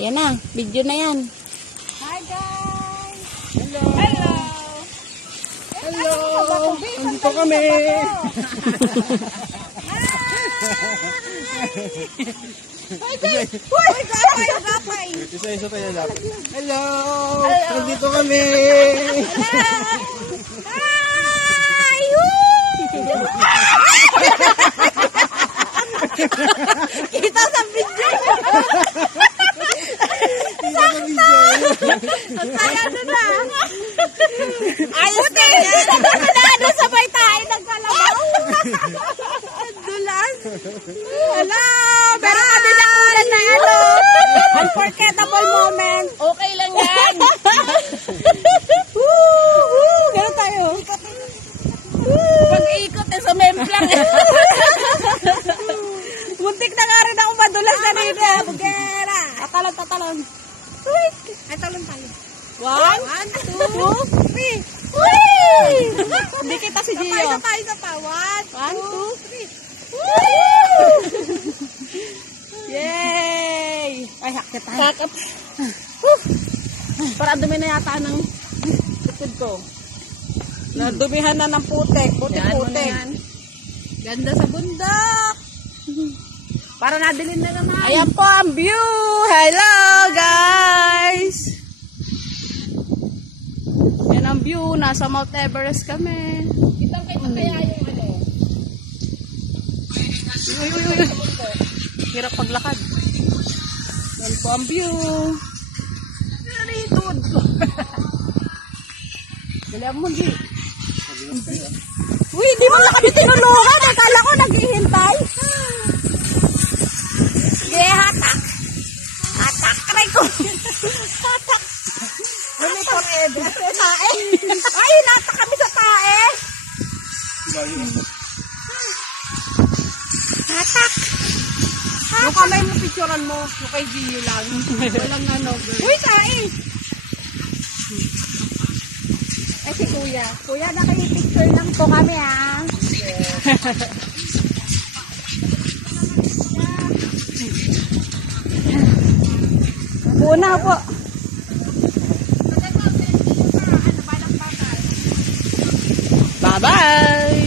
Yan na, video na yan. Hi guys! Hello! Hello! Hello! Nandito kami! Gapay! Isa-isa tayo dapat. Hello! Hello! Nandito kami! Hi! Kita sa video! Ang saya doon na! Ayos na yan! Sabay tayo nagkalabaw! Dulas! Hello! Meron kami nakulan na ano! Unforgettable moment! Okay lang yan! Meron tayo! Pag-ikot eh, sa memplang eh. Muntik na nga rin ako madulas na rin eh! Bugera! Tatalon! Ay, talon tayo. 1, 2, 3. Uy! Hindi kita si Gio. Isa pa. 1, 2, 3. Yay! Ay, hakit tayo. Kakap. Para dumi na yata ng likod ko. Nadumihan na ng putek. Putik-putek. Ganda sa bundok. Para nadilin na naman. Ayan po ang view. Hello guys. Yan ang view. Nasa Mount Everest kami. Kitang-kita kaya yung ano. Uy. Hirap paglakad. Yan po ang view. Ano yung tuod ko? Dali mo, G. Uy, di mo na kami tinulungan. Akala ko naghihintay. Sige, hatak. Hatak. Aray ko. Hatak. Wala forever. Tae. Ay, natak kami sa tae. Hatak. Yung kamay mo, picturean mo. Yung kay Gio lang. Walang ano. Uy, tae. Ay, si Kuya. Kuya, nakipicture lang po kami, ha? Una po. Bye-bye.